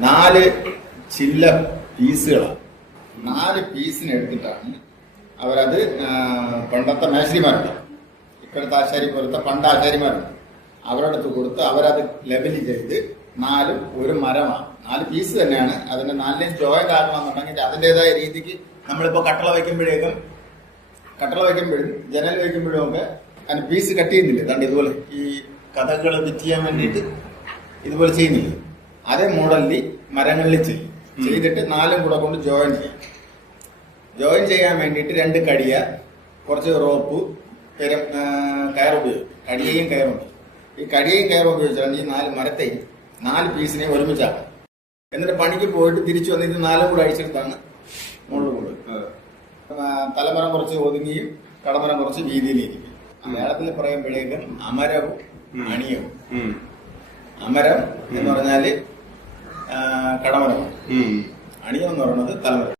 4 ചില്ല പീസുകളാണ്. 4 പീസിന് എടുത്തിട്ടാണ് അവരത് പണ്ടത്തെ മേശരിമാരുണ്ട്, ഇപ്പോഴത്തെ ആശാരി പോലത്തെ പണ്ട് ആശാരിമാരുണ്ട്, അവരടുത്ത് കൊടുത്ത് അവരത് ലെവൽ ചെയ്ത് 4 ഒരു മരമാണ്. 4 പീസ് തന്നെയാണ്. അതിന്റെ 4നെയും ജോയിന്റ് ആക്കണമെന്നുണ്ടെങ്കിൽ അതിൻ്റെതായ രീതിക്ക് നമ്മളിപ്പോ കട്ടള വയ്ക്കുമ്പോഴും ജനൽ വയ്ക്കുമ്പോഴും ഒക്കെ അതിന് പീസ് കട്ട് ചെയ്യുന്നില്ലേ? തണ്ട് ഇതുപോലെ ഈ കഥകൾ ഫിറ്റ് ചെയ്യാൻ വേണ്ടിയിട്ട് ഇതുപോലെ ചെയ്യുന്നില്ലേ? അതേ മോഡലിൽ മരങ്ങളിൽ ചെയ്തിട്ട് 4ഉം കൂടെ കൊണ്ട് ജോയിൻ ചെയ്യാൻ വേണ്ടിയിട്ട് 2 കടിയ, കുറച്ച് റോപ്പ്, കയർ ഉപയോഗിക്കും. കടിയയും കയറും. ഈ കടിയയും കയറും ഉപയോഗിച്ചാണ് ഈ 4 മരത്തെയും 4 പീസിനെ ഒരുമിച്ചാക്കാം. എന്നിട്ട് പണിക്ക് പോയിട്ട് തിരിച്ചു വന്ന് ഇത് 4ഉം കൂടെ അഴിച്ചെടുത്താണ് മുകളിൽ കൂടെ. തലമരം കുറച്ച് ഒതുങ്ങിയും കടമരം കുറച്ച് വീതിയിലിരിക്കും. മലയാളത്തിൽ പറയുമ്പോഴേക്കും അമരവും അണിയവും. അമരം എന്ന് പറഞ്ഞാല് കടമരമാണ്, അണിയം എന്ന് പറയുന്നത് തലമരം.